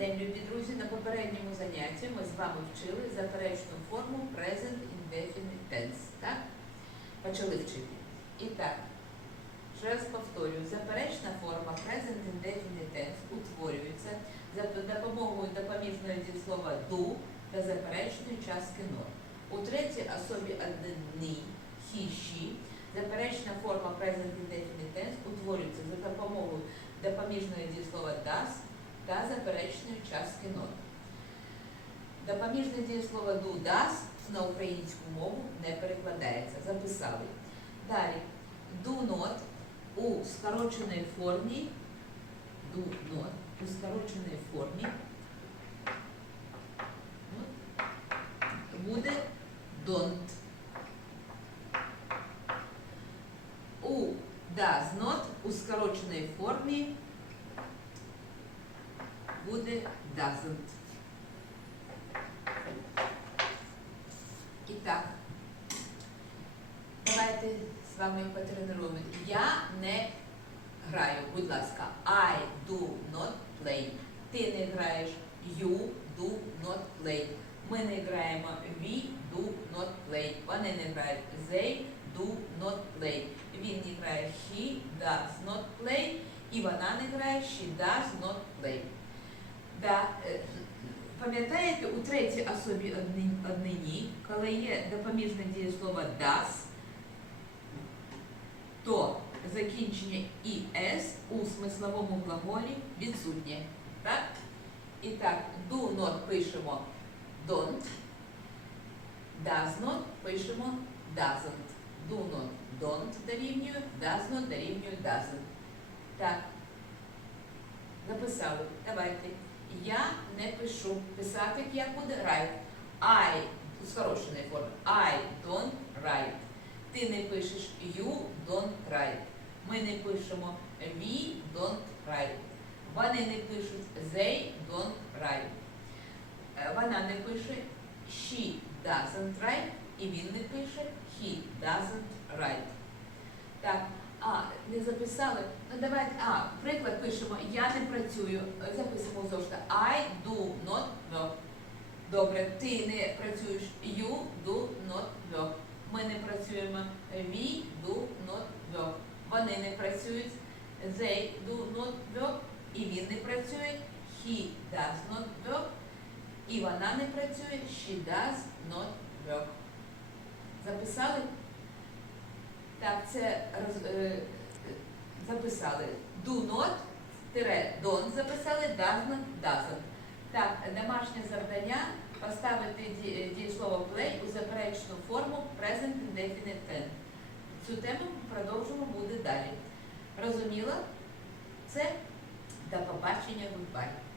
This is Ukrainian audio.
день, любі друзі. На попередньому занятті ми з вами вчили заперечну форму present indefinite tense. Так? Почали вчити. І так, ще раз повторюю, заперечна форма present indefinite tense утворюється за допомогою допоміжної дієслова do та заперечної частки not. У третій особі he, she заперечна форма present indefinite tense утворюється за допомогою допоміжної дієслова does та заперечної частки not. Допоміжне дієслово do does на українську мову не перекладається. Записали. Далі do not у скороченій формі do not у скороченій формі буде don't. У does not у скороченій формі буде doesn't. І так, давайте з вами потренуємо. Я не граю, будь ласка. I do not play. Ти не граєш. You do not play. Ми не граємо. We do not play. Вони не грають. They do not play. Він не грає. He does not play. І вона не грає. She does not play. Да, е, пам'ятаєте, у третій особі одни- однині, коли є допоміжне дієслово does, то закінчення «es» у смисловому глаголі відсутнє. Так? І так, do not пишемо don't, does not пишемо doesn't. Do not don't дорівнює, does not дорівнює doesn't. Так. Записали. Давайте. Я не пишу. Писати як буде write. I у скороченої форми. I don't write. Ти не пишеш you don't write. Ми не пишемо we don't write. Вони не пишуть they don't write. Е, Вона не пише she doesn't write. І він не пише he doesn't write. Так, а, не записали. Ну давайте, а, приклад пишемо. Я не працюю. Записуємо зошита. I do not work. Добре, ти не працюєш. You do not work. Ми не працюємо. We do not work. Вони не працюють. They do not work. І він не працює. He does not work. І вона не працює. She does not work. Записали? Так, це роз, е, записали. Do not, тире don't записали, does not, doesn't. Так, домашнє завдання поставити дієслово play у заперечну форму present indefinite tense. Цю тему продовжимо буде далі. Розуміло? Це до побачення, goodbye.